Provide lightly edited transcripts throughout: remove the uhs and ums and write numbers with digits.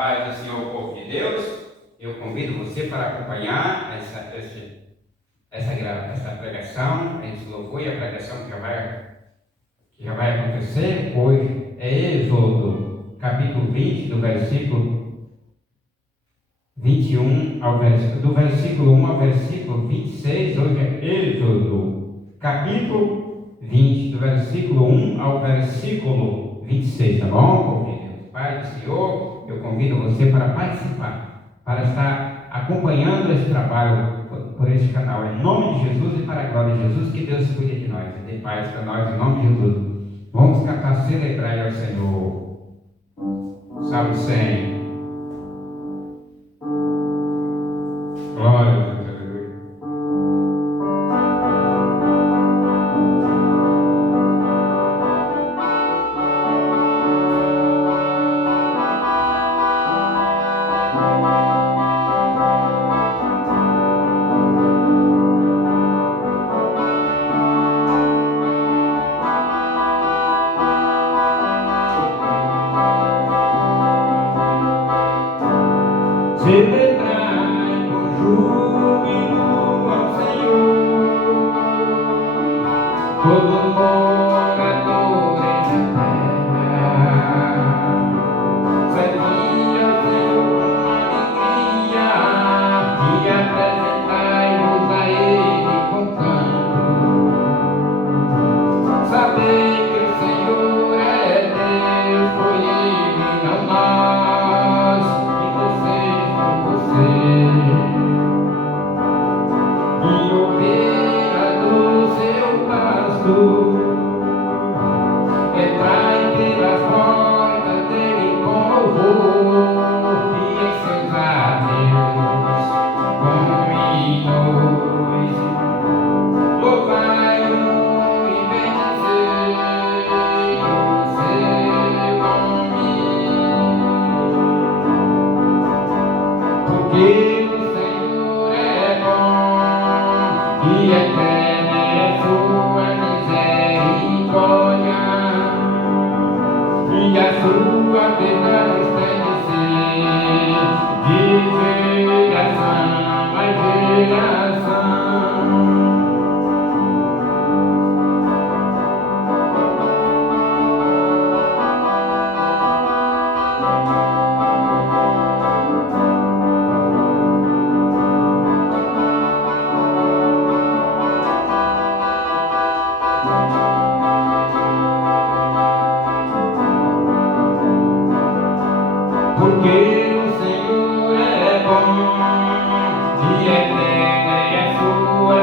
Paz do Senhor, povo de Deus. Eu convido você para acompanhar essa pregação, esse louvor e a pregação que já vai acontecer hoje. É Êxodo, capítulo 20, do versículo 21 do versículo 1 ao versículo 26. Hoje é Êxodo, capítulo 20, do versículo 1 ao versículo 26, tá bom, povo de Deus? Pai do Senhor, eu convido você para participar, para estar acompanhando esse trabalho por este canal, em nome de Jesus e para a glória de Jesus. Que Deus cuide de nós e dê paz para nós, em nome de Jesus. Vamos cantar Celebrai ao Senhor. Salmo 100. Glória a Deus, aleluia. Celebrai com júbilo ao Senhor, todo morador da terra. Servi ao Senhor com alegria e apresentai-vos a Ele com canto. Sabei que o Senhor é Deus, foi Ele, não nós, e vocês por você. E ovelha do seu pasto, entrai pelas portas dele com louvor, e em seus átrios com hinos. Louvai-o e bendizei o seu nome, porque o Senhor é bom e eterna é sua misericórdia, e a sua verdade estende-se de geração a geração. Porque o Senhor é bom e eterna é a sua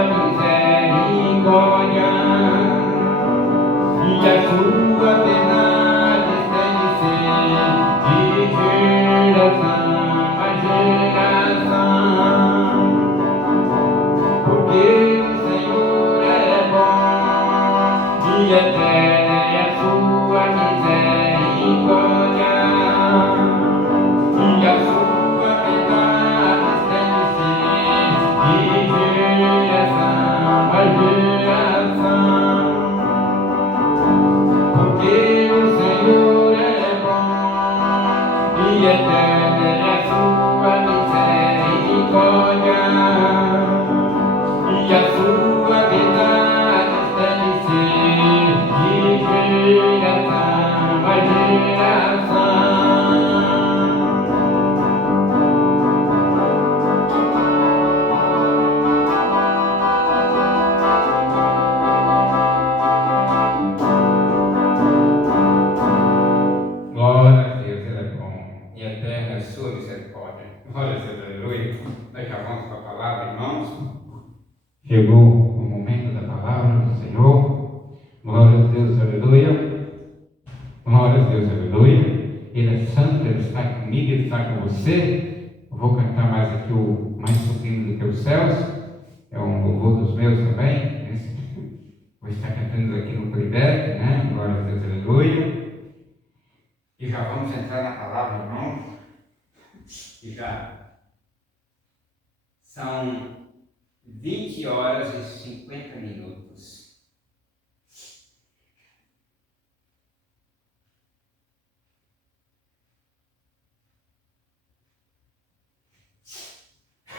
misericórdia, e a sua verdade estende-se de geração a geração. Porque o Senhor é bom e eterna é a sua misericórdia, e a sua verdade estende-se de geração a geração. Porque o Senhor é bom e eterna é a sua misericórdia, e a sua verdade estende-se de geração a geração. Glória a Deus, Ele é bom e eterna é a sua misericórdia. Glória a Deus, aleluia. Nós já vamos para a palavra, irmãos. Chegou o momento da palavra do Senhor. Glória a Deus, aleluia. Glória a Deus, aleluia. Ele é santo, Ele está comigo, Ele está com você. Eu vou cantar mais aqui o mais sublime do que os céus. É um louvor dos meus também. Vou estar cantando aqui no playback, né? Glória a Deus, aleluia. E já vamos entrar na palavra, irmão. E já são 20 horas e 50 minutos.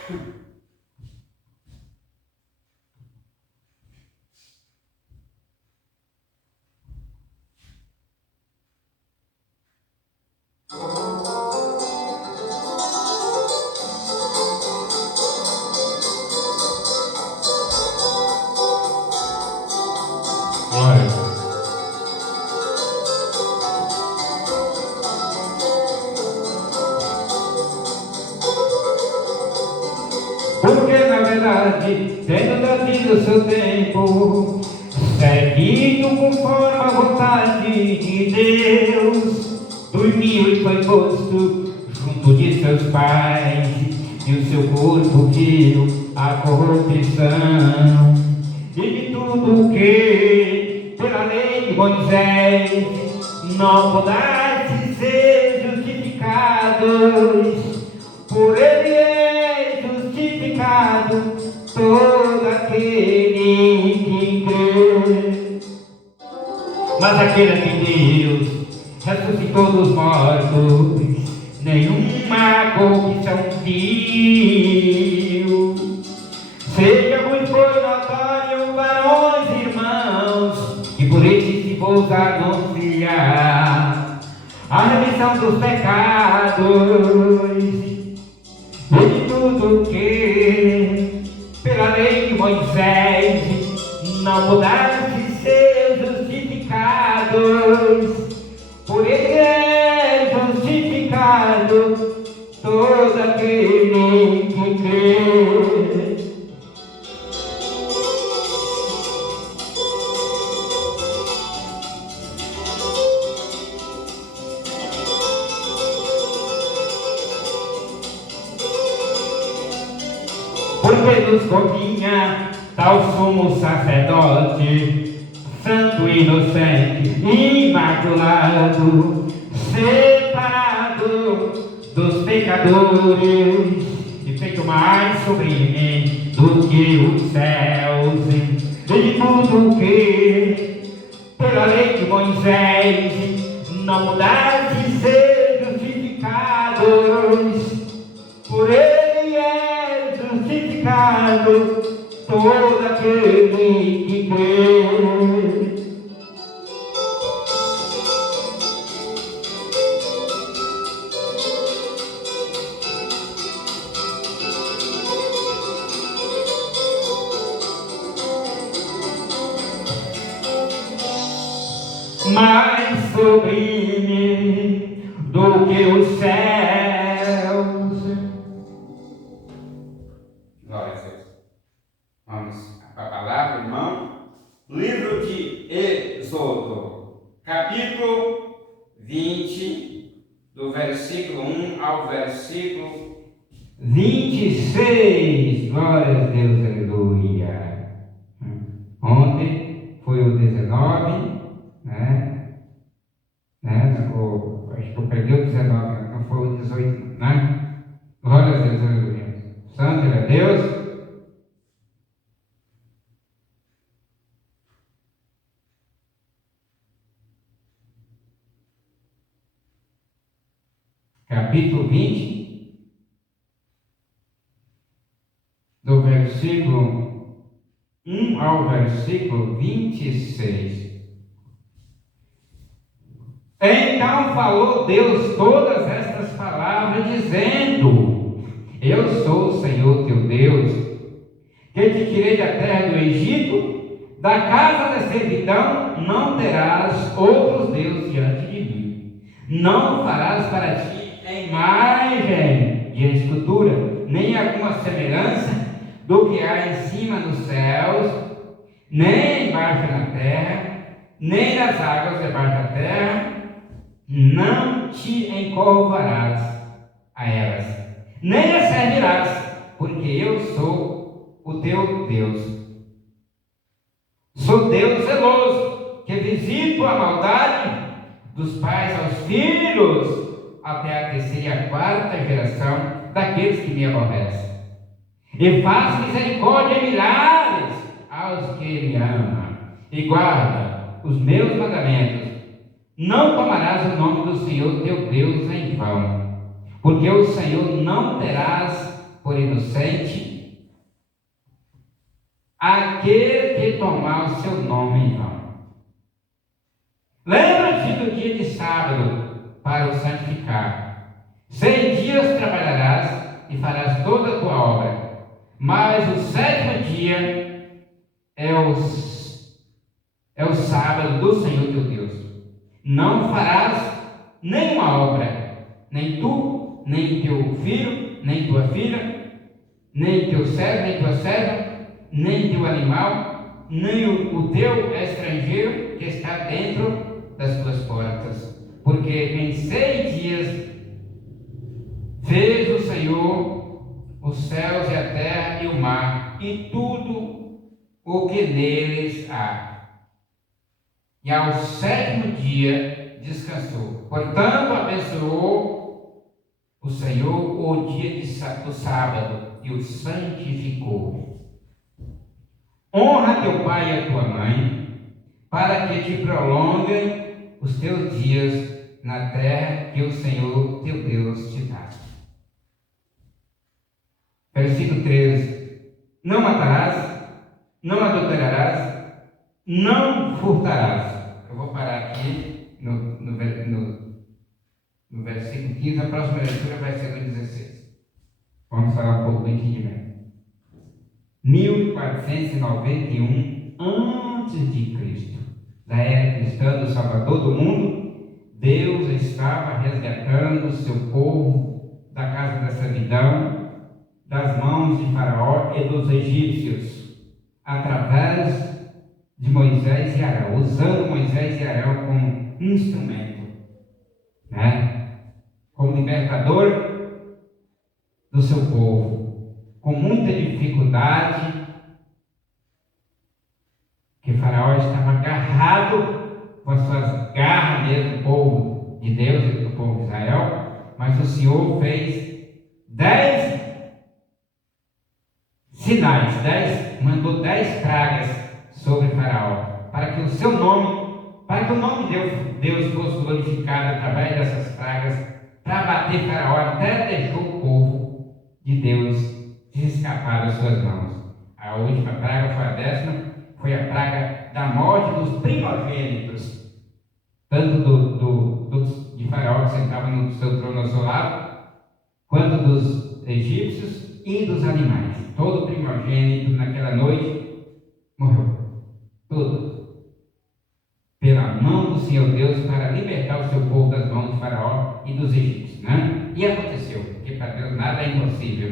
Glória. Porque na verdade, tendo Davi o seu tempo, seguindo conforme a vontade de Deus, dormiu e foi posto junto de seus pais, e o seu corpo viu a corrupção. E de tudo que pela lei de Moisés não pudesse ser justificados, por ele é justificado todo aquele que crê. Mas aquele que Deus ressuscitou dos mortos, nenhuma corrupção viu. Seja muito foi notório, varões e irmãos, e por isso se vos anunciar a remissão dos pecados, e de tudo que pela lei de Moisés não pudesse ser justificados, por ele é justificado todo aquele que crê. Porque nos convinha tal sumo sacerdote, santo, inocente, imaculado, separado dos pecadores, e feito mais sublime do que os céus, e de tudo que pela lei de Moisés não pudesse ser justificados, por ele é justificado todo aquele que crê. Mais sublime do que os céus. Glória a Deus. Vamos para a palavra, irmão. Livro de Êxodo, capítulo 20, do versículo 1 ao versículo 26. Glória a Deus, aleluia. Ontem foi o 19, né? Acho que eu perdi o 19, não foi o 18, né? Glória a Deus, aleluia. Santo é Deus. Capítulo 20, do versículo 1 ao versículo 26. Então falou Deus todas estas palavras, dizendo: Eu sou o Senhor teu Deus, que te tirei da terra do Egito, da casa da servidão. Não terás outros deuses diante de mim. Não farás para ti imagem de escultura, nem alguma semelhança do que há em cima nos céus, nem embaixo na terra, nem nas águas debaixo da terra. Não te encurvarás a elas, nem as servirás, porque eu sou o teu Deus. Sou Deus zeloso, que visito a maldade dos pais aos filhos, até a terceira e a quarta geração daqueles que me aborrecem. E faço misericórdia e milagres aos que me amam, e guarda os meus mandamentos. Não tomarás o nome do Senhor teu Deus em vão, porque o Senhor não terás por inocente aquele que tomar o seu nome em vão. Lembra-te do dia de sábado para o santificar. 6 dias trabalharás e farás toda a tua obra, mas o 7º dia é o sábado do Senhor teu Deus. Não farás nenhuma obra, nem tu, nem teu filho, nem tua filha, nem teu servo, nem tua serva, nem teu animal, nem o teu estrangeiro que está dentro das tuas portas, porque em 6 dias fez o Senhor os céus e a terra e o mar e tudo o que neles há. E ao 7º dia descansou. Portanto, abençoou o Senhor o dia do sábado e o santificou. Honra teu pai e a tua mãe, para que te prolonguem os teus dias na terra que o Senhor teu Deus te dá. Versículo 13. Não matarás, não adulterarás, não furtarás. Eu vou parar aqui no versículo 15, a próxima leitura vai ser no 16. Vamos falar um pouco do entendimento. 1491 antes de Cristo, da era cristã do Salvador do mundo, Deus estava resgatando o seu povo da casa da servidão, das mãos de Faraó e dos egípcios, através de Moisés e Arão, usando Moisés e Arão como instrumento, como libertador do seu povo, com muita dificuldade, que Faraó estava agarrado com as suas garras mesmo, do povo de Deus e do povo de Israel, mas o Senhor fez 10 sinais, mandou 10 pragas sobre Faraó, para que o seu nome, para que o nome de Deus fosse glorificado através dessas pragas, para bater Faraó, até deixou o povo de Deus se escapar das suas mãos. A última praga foi a 10ª, foi a praga da morte dos primogênitos, tanto de Faraó, que sentava no seu trono ao seu lado, quanto dos egípcios e dos animais. Todo primogênito naquela noite morreu. Tudo. Pela mão do Senhor Deus, para libertar o seu povo das mãos de Faraó e dos egípcios, E aconteceu, porque para Deus nada é impossível,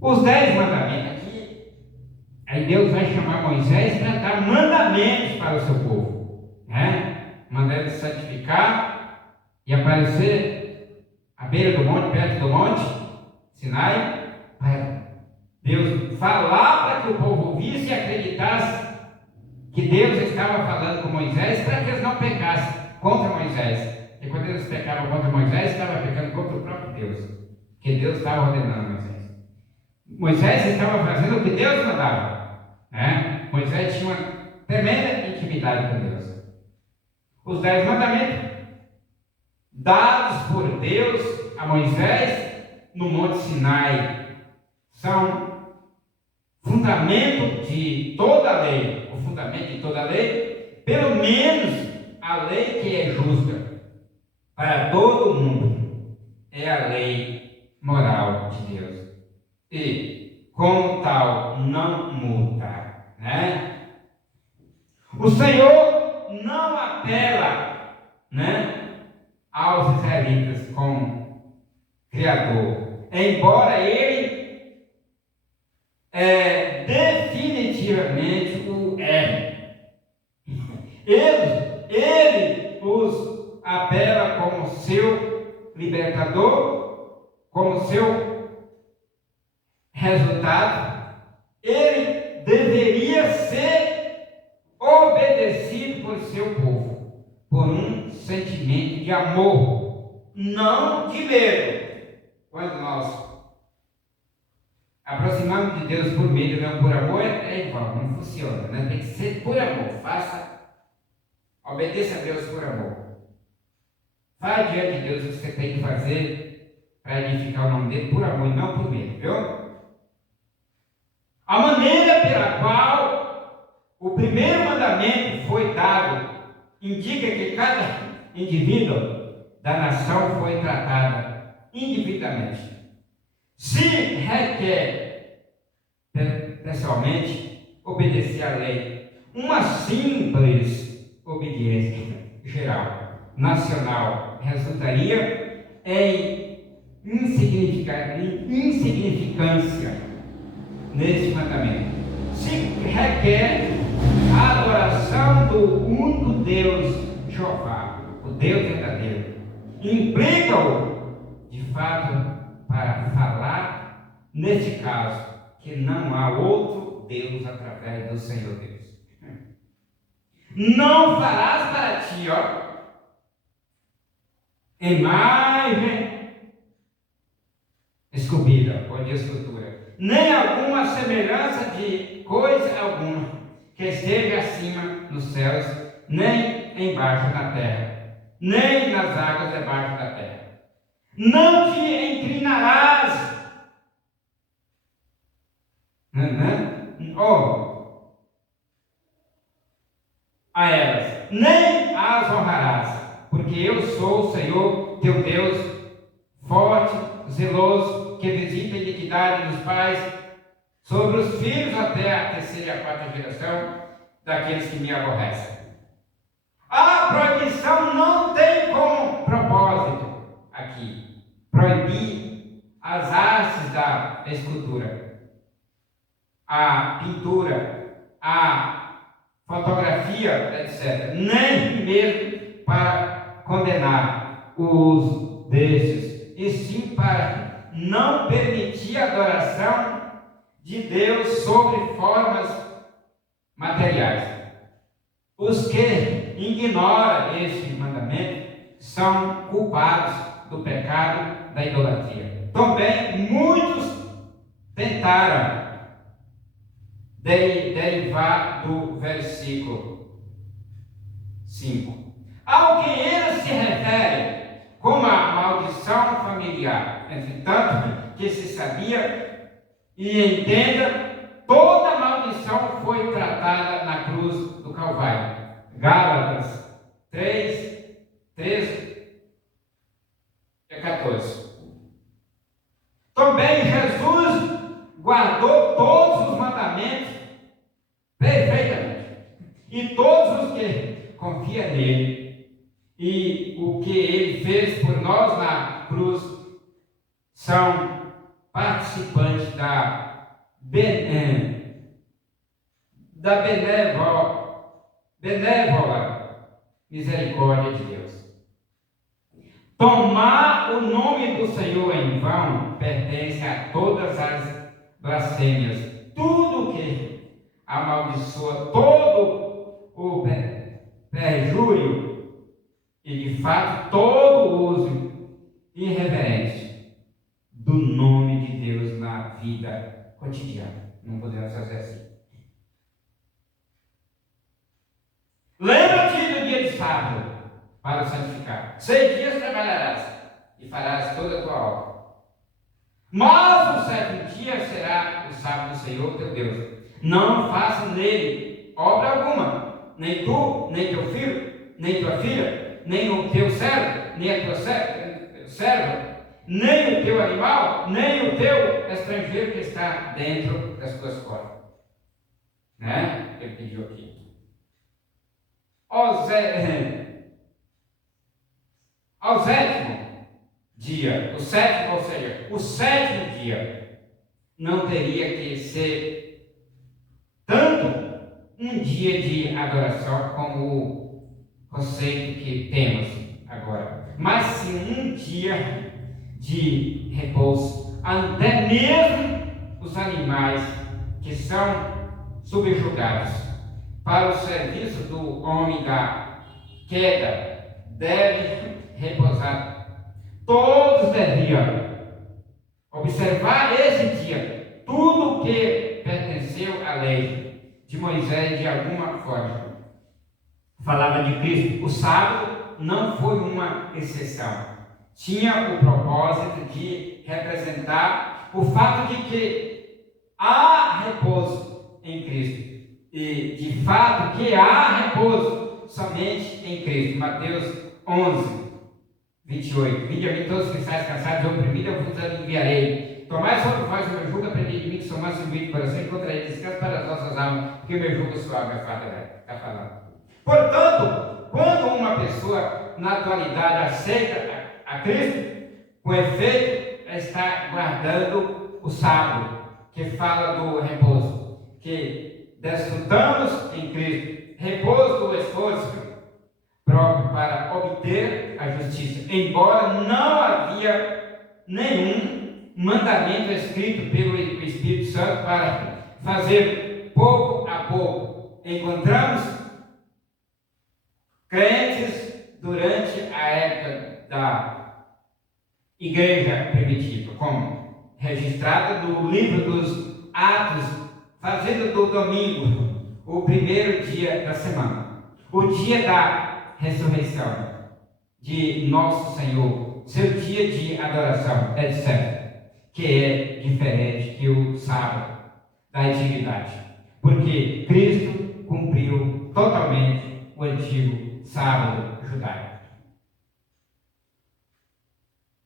Os 10 mandamentos aqui, aí Deus vai chamar Moisés para dar mandamentos para o seu povo, Mandar ele santificar e aparecer à beira do monte, perto do monte Sinai, para Deus falar para que o povo ouvisse e acreditasse que Deus estava falando com Moisés, para que eles não pecassem contra Moisés. E quando eles pecavam contra Moisés, estava pecando contra o próprio Deus, que Deus estava ordenando Moisés. Moisés estava fazendo o que Deus mandava, Moisés tinha uma tremenda intimidade com Deus. Os 10 mandamentos dados por Deus a Moisés no Monte Sinai são fundamento de toda a lei. O fundamento de toda a lei, pelo menos a lei que é justa para todo mundo, é a lei moral de Deus. E, como tal, não muda, O Senhor não apela, aos israelitas como Criador, embora Ele definitivamente o é. Ele os apela como seu libertador, como seu resultado. Ele deveria ser obedecido por seu povo, por um sentimento de amor, não de medo. Quando nós aproximamos de Deus por medo, não por amor, é igual, não funciona, Tem que ser por amor. Obedeça a Deus por amor. Fale diante de Deus o que você tem que fazer para edificar o nome dele por amor e não por medo, viu? A maneira pela qual o primeiro mandamento foi dado indica que cada indivíduo da nação foi tratada individualmente. Se requer, pessoalmente, obedecer à lei, uma simples obediência geral, nacional, resultaria em insignificância nesse mandamento. Se requer a adoração do único Deus, Jeová, o Deus verdadeiro, implica-o, de fato, para falar, neste caso, que não há outro Deus através do Senhor Deus. Não farás para ti, imagem esculpida ou de escultura, nem alguma semelhança de coisa alguma que esteja acima nos céus, nem embaixo na terra, nem nas águas debaixo da terra. Não te inclinarás a elas, nem as honrarás, porque eu sou o Senhor teu Deus, forte, zeloso, que visita a iniquidade dos pais sobre os filhos até a terceira e a quarta geração daqueles que me aborrecem. A proibição não tem como propósito aqui proibir as artes da escultura, a pintura, a fotografia, etc. Nem mesmo para condenar os destes, e sim para não permitir a adoração de Deus sobre formas materiais. Os que ignoram este mandamento são culpados do pecado da idolatria. Também muitos tentaram derivar do versículo 5. Ao que ele se refere como a maldição familiar, entretanto, que se sabia e entenda, toda maldição foi tratada na cruz do Calvário. Gálatas 3, 13 e 14. Também Jesus guardou todos os mandamentos perfeitamente. E todos os que confiam nele e o que ele fez por nós na cruz são participantes da benévola misericórdia de Deus. Tomar o nome do Senhor em vão pertence a todas as blasfêmias. Tudo que amaldiçoa, todo o perjúrio e, de fato, todo o uso irreverente do nome de Deus na vida cotidiana. Não podemos fazer assim. Lembra-te do dia de sábado para o santificar. 6 dias trabalharás e farás toda a tua obra. Mas o 7º dia será o sábado do Senhor teu Deus. Não faças nele obra alguma, nem tu, nem teu filho, nem tua filha, nem o teu servo, nem a tua serva, nem o teu animal, nem o teu estrangeiro que está dentro das tuas portas. Né? Ele pediu aqui. Ao 7º dia, o 7º, ou seja, o 7º dia, não teria que ser tanto um dia de adoração como o conceito que temos agora, mas sim um dia de repouso. Até mesmo os animais que são subjugados para o serviço do homem da queda devem repousar. Todos deviam observar esse dia, tudo que pertenceu à lei de Moisés de alguma forma. Falava de Cristo. O sábado não foi uma exceção. tinha o propósito de representar o fato de que há repouso em Cristo. E de fato que há repouso somente em Cristo. Mateus 11, 28. Vinde a mim todos que estáis cansados e oprimidos, eu vos aliviarei. Tomai sobre vós o meu jugo, aprendei de mim, que sou manso e humilde de coração, e encontrareis descanso para as vossas almas, porque o meu jugo suave é fácil. Está falando. Portanto, quando uma pessoa na atualidade aceita a Cristo, com efeito está guardando o sábado, que fala do repouso, que desfrutamos em Cristo, repouso do esforço próprio para obter a justiça, embora não havia nenhum mandamento escrito pelo Espírito Santo para fazer pouco a pouco. Encontramos crentes durante a época da igreja primitiva, como registrada no livro dos Atos, fazendo do domingo o primeiro dia da semana, o dia da ressurreição de nosso Senhor, seu dia de adoração, etc., que é diferente que o sábado da antiguidade, porque Cristo cumpriu totalmente o antigo sábado judaico.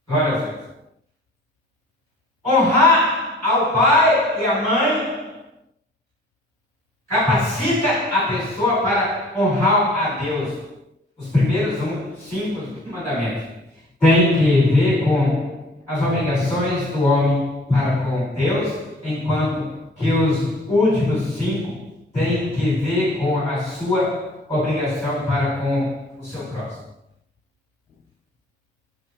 Glória a Deus. Honrar ao pai e à mãe capacita a pessoa para honrar a Deus. Os primeiros 5 mandamentos têm que ver com as obrigações do homem para com Deus, enquanto que os últimos 5 têm que ver com a sua obrigação para com o seu próximo.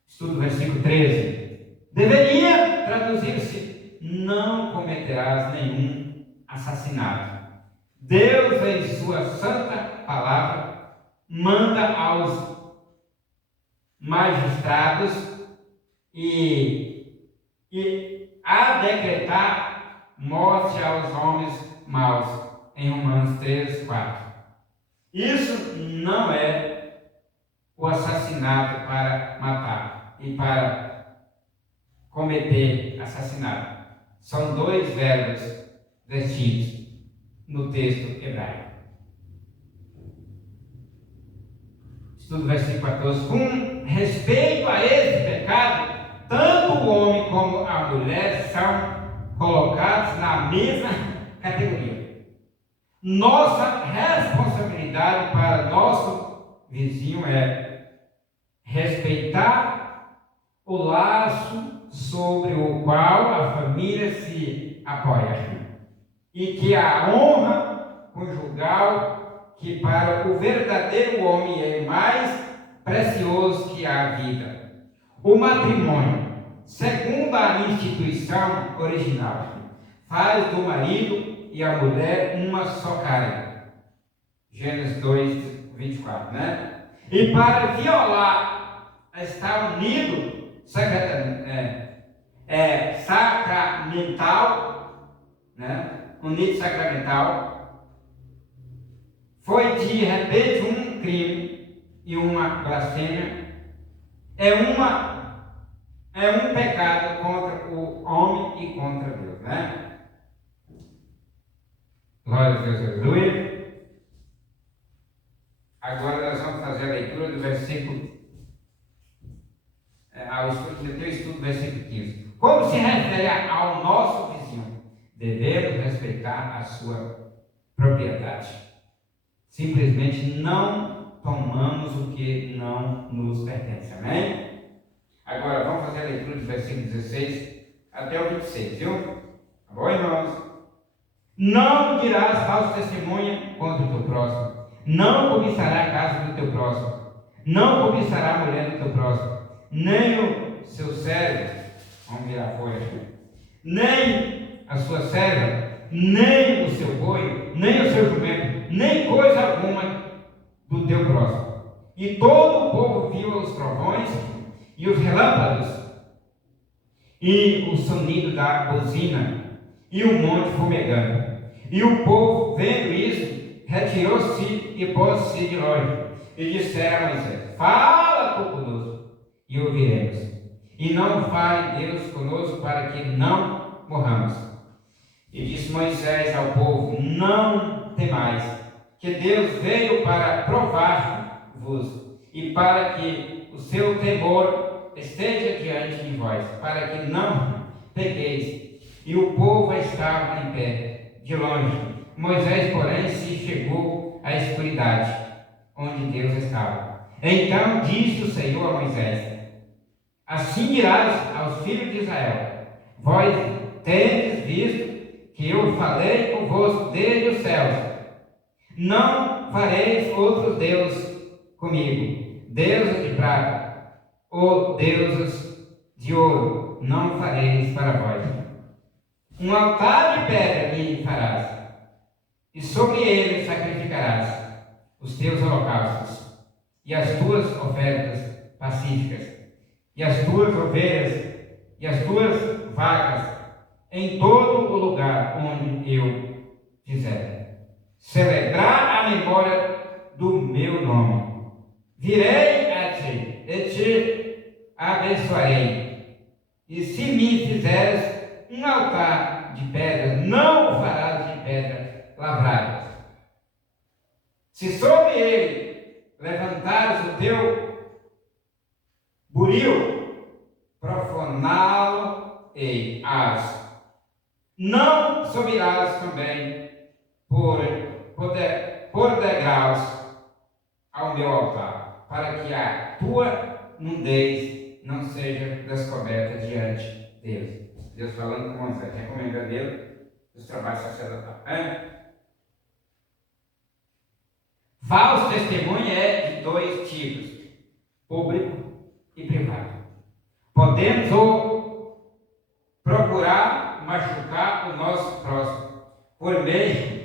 Estudo versículo 13. Deveria traduzir-se: não cometerás nenhum assassinato. Deus, em sua santa palavra, manda aos magistrados e a decretar morte aos homens maus, em Romanos 3, 4. Isso não é o assassinato para matar e para cometer assassinato. São 2 verbos vestidos no texto hebraico. Estudo versículo 14. Com respeito a esse pecado, tanto o homem como a mulher são colocados na mesma categoria. Nossa responsabilidade para nosso vizinho é respeitar o laço sobre o qual a família se apoia, e que a honra conjugal, que para o verdadeiro homem é mais precioso que a vida. O matrimônio, segundo a instituição original, faz do marido e a mulher uma só carne. Gênesis 2, 24, né? E para violar, está unido sacramental, né? Unido sacramental, foi de repente um crime e uma blasfêmia, é um pecado contra o homem e contra Deus, né? Glória a Deus, aleluia. Agora nós vamos fazer a leitura do versículo, do estudo do versículo 15. Como se refere ao nosso vizinho, devemos respeitar a sua propriedade. Simplesmente não tomamos o que não nos pertence, amém? Agora vamos fazer a leitura do versículo 16 até o 26, viu? Tá bom, irmãos? Não dirás falso testemunho contra o teu próximo. Não cobiçará a casa do teu próximo. Não cobiçará a mulher do teu próximo. Nem o seu servo, vamos virar a folha, nem a sua serva, nem o seu boi, nem o seu jumento, nem coisa alguma do teu próximo. E todo o povo viu os trovões e os relâmpagos, e o sonido da buzina, e o monte fumegando. E o povo, vendo isso, retirou-se e pôs-se de longe. E disseram a Moisés: fala tu conosco, e ouviremos. E não fale Deus conosco para que não morramos. E disse Moisés ao povo: não temais, que Deus veio para provar-vos e para que o seu temor esteja diante de vós, para que não pequeis. E o povo estava em pé, de longe. Moisés, porém, se chegou à escuridade, onde Deus estava. Então disse o Senhor a Moisés: assim dirás aos filhos de Israel: vós tendes visto que eu falei convosco desde os céus. Não fareis outros deuses comigo, deuses de prata ou deuses de ouro, não fareis para vós. Um altar de pedra me farás, e sobre ele sacrificarás os teus holocaustos e as tuas ofertas pacíficas, e as tuas ovelhas e as tuas vacas, em todo o lugar onde eu fizer celebrar a memória do meu nome. Virei a ti e te abençoarei. E se me fizeres um altar de pedras, não o farás de pedra lavrada. Se sobre ele levantares o teu buril, profaná-lo-ei-ás. Não subirás também por degraus ao meu altar, para que a tua nudez não seja descoberta diante de Deus. Deus falando com Moisés, recomenda a Deus os trabalhos sacerdotais. Falso testemunho é de dois tipos: público e privado. Podemos ou procurar machucar o nosso próximo por meio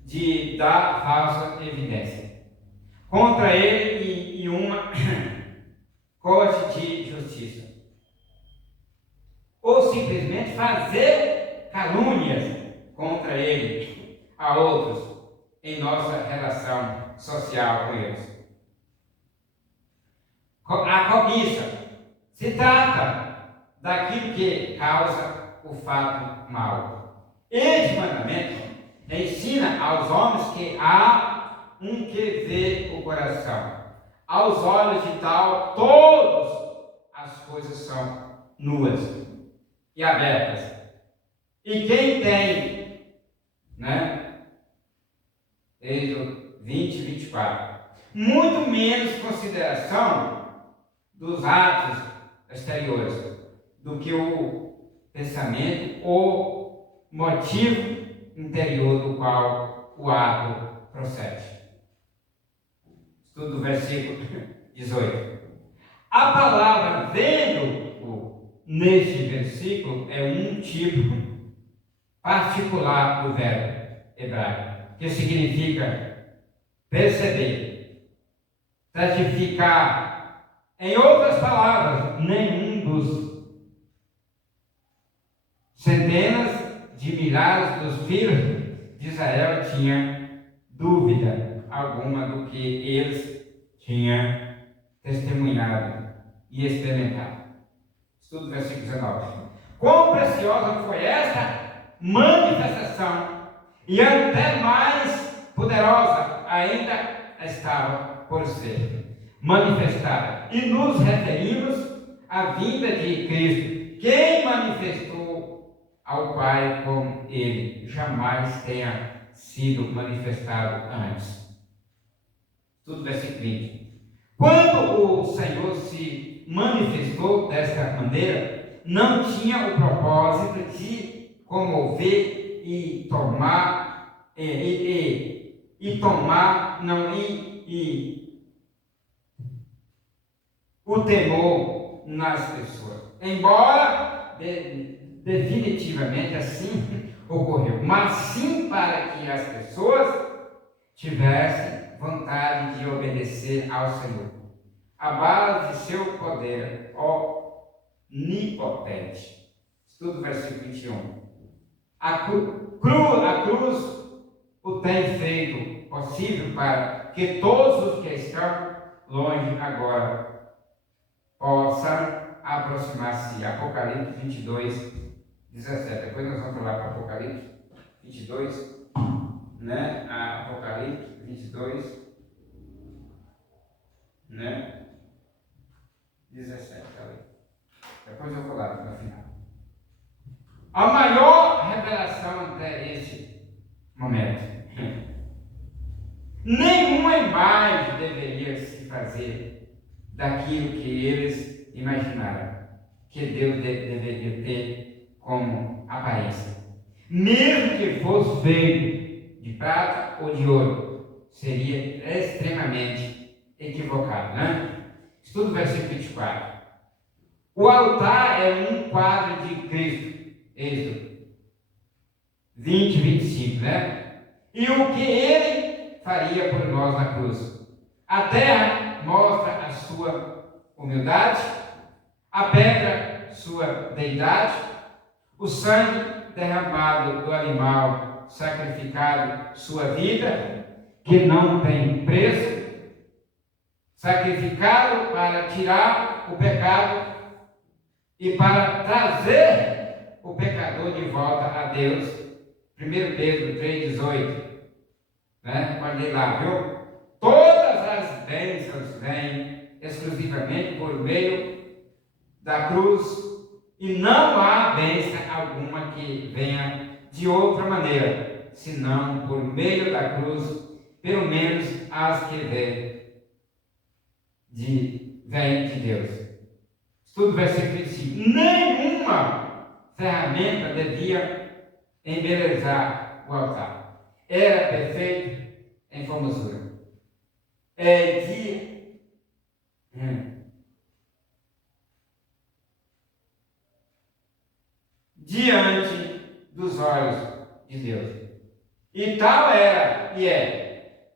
de dar falsa evidência contra ele em uma corte de justiça, ou simplesmente fazer calúnias contra ele a outros em nossa relação social com eles. A cobiça se trata daquilo que causa o fato mau. Este mandamento ensina aos homens que há um que vê o coração. Aos olhos de tal, todas as coisas são nuas e abertas. E quem tem, Êxodo 20, 24, muito menos consideração dos atos exteriores do que o pensamento ou motivo interior do qual o ato procede. Estudo do versículo 18. A palavra vendo neste versículo é um tipo particular do verbo hebraico, que significa perceber, testificar. Em outras palavras, nenhum dos centenas de milhares dos filhos de Israel tinha dúvida alguma do que eles tinham testemunhado e experimentado. Estudo do versículo 19. Quão preciosa foi esta manifestação, e até mais poderosa ainda estava por ser manifestada. E nos referimos à vinda de Cristo, quem manifestou ao Pai como ele jamais tenha sido manifestado antes. Tudo versículo 20. Quando o Senhor se manifestou desta maneira, não tinha o propósito de comover e tomar o temor nas pessoas. Embora definitivamente assim ocorreu, mas sim para que as pessoas tivessem vontade de obedecer ao Senhor, à base de seu poder onipotente. Estudo versículo 21. A cruz o tem feito possível para que todos os que estão longe agora possa aproximar-se. Apocalipse 22, 17. Depois nós vamos falar para Apocalipse 22, né? Apocalipse 22, né? 17, ali. Depois eu vou falar no final. A maior revelação até esse momento. Nenhuma imagem deveria se fazer daquilo que eles imaginaram que Deus deveria ter como aparência. Mesmo que fosse feito de prata ou de ouro, seria extremamente equivocado, né? Estudo versículo 24. O altar é um quadro de Cristo, Êxodo 20, 25, né? E o que ele faria por nós na cruz. A terra mostra a sua humildade, a pedra sua deidade, o sangue derramado do animal sacrificado sua vida, que não tem preço, sacrificado para tirar o pecado e para trazer o pecador de volta a Deus. 1 Pedro 3,18, né? Pode ler lá, viu? Todas as bênçãos vêm exclusivamente por meio da cruz e não há bênção alguma que venha de outra maneira, senão por meio da cruz, pelo menos as que vêm de Deus. Estudo versículo 25. Nenhuma ferramenta devia embelezar o altar. Era perfeito em formosura. Diante dos olhos de Deus. E tal era e é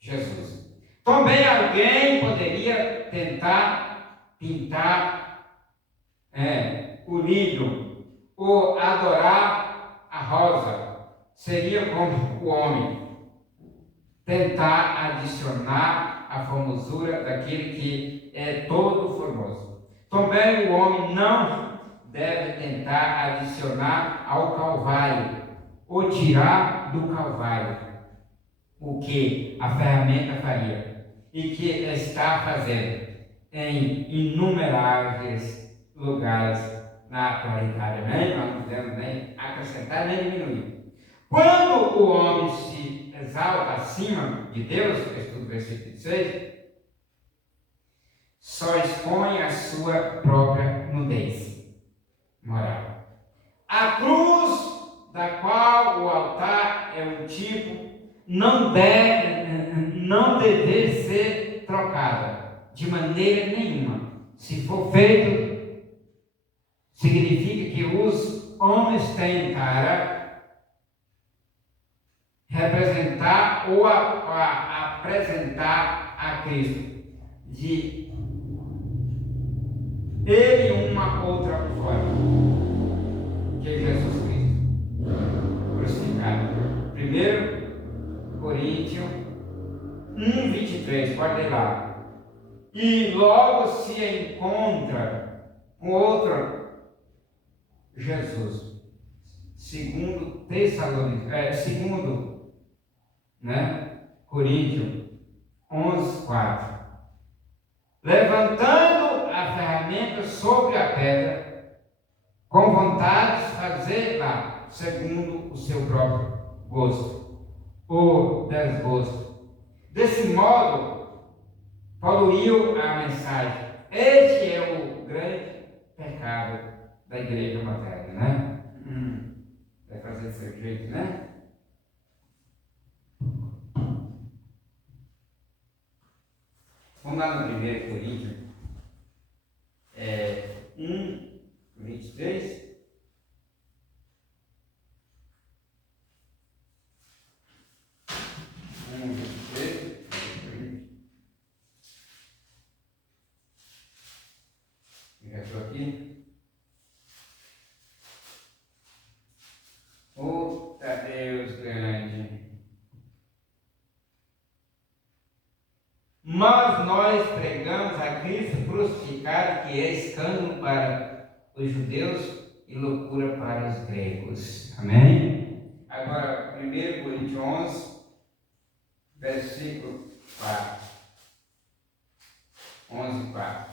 Jesus. Também alguém poderia tentar pintar o lírio ou adorar a rosa. Seria como o homem tentar adicionar a formosura daquele que é todo formoso. Também o homem não deve tentar adicionar ao Calvário ou tirar do Calvário o que a ferramenta faria e que está fazendo em inumeráveis lugares na atualidade. Nós não podemos nem acrescentar nem diminuir. Quando o homem se exalta acima de Deus, estudo versículo 6, só expõe a sua própria nudez moral. A cruz, da qual o altar é um tipo, não deve ser trocada de maneira nenhuma. Se for feito, significa que os homens têm para representar ou apresentar a Cristo de ele uma outra forma, que é Jesus Cristo crucificado. 1 Coríntios 1:23, pode ler lá. E logo se encontra com outro Jesus, segundo Coríntios 11:4. Levantando a ferramenta sobre a pedra, com vontade de fazê-la segundo o seu próprio gosto ou desgosto. Desse modo, poluiu a mensagem. Este é o grande pecado da igreja moderna, né? Vai fazer desse jeito, né? Vamos lá no 1 Coríntios 1:23. Já estou aqui. O Deus grande. Mas nós pregamos a Cristo crucificado, que é escândalo para os judeus e loucura para os gregos. Amém? Agora, 1 Coríntios 11, versículo 4. 11, 4.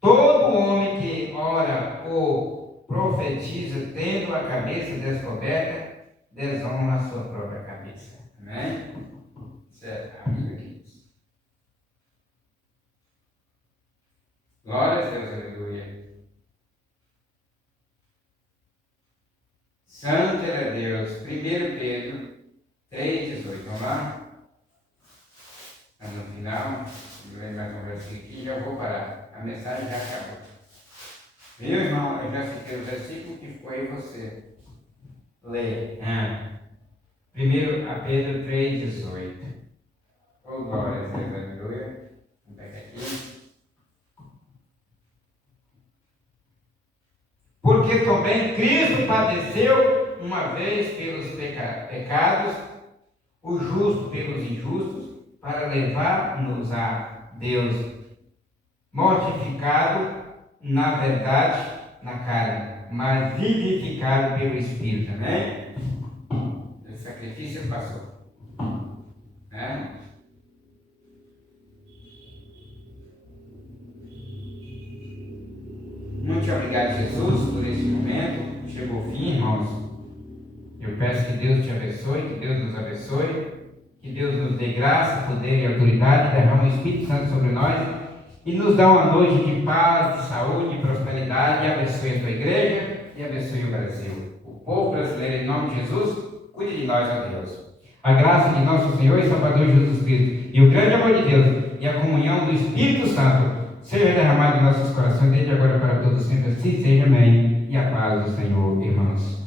Todo homem que ora ou profetiza tendo a cabeça descoberta, desonra a sua própria cabeça. Amém? Isso é a Bíblia que diz. Glória a Deus, aleluia. Santo é Deus. 1 Pedro 3,18. Vamos lá? Está no final. Vou ler mais um versículo aqui e já vou parar. A mensagem já acabou. Meu irmão, eu já citei o versículo que ficou aí você. Lê. 1 Pedro 3,18. Oh, glória a Deus, aleluia. Vamos pegar aqui. Porque também Cristo padeceu uma vez pelos pecados, o justo pelos injustos, para levar-nos a Deus, mortificado na verdade, na carne, mas vivificado pelo Espírito. Amém? O sacrifício passou. Muito obrigado, Jesus, por esse momento. Chegou o fim, irmãos. Eu peço que Deus te abençoe, que Deus nos abençoe, que Deus nos dê graça, poder e autoridade, derrama o Espírito Santo sobre nós e nos dá uma noite de paz, de saúde, de prosperidade, e abençoe a tua igreja e abençoe o Brasil. O povo brasileiro, em nome de Jesus, cuide de nós, ó Deus. A graça de nosso Senhor e Salvador Jesus Cristo e o grande amor de Deus e a comunhão do Espírito Santo seja derramado em nossos corações, desde agora para todos sempre, assim seja, amém. E a paz do Senhor, irmãos.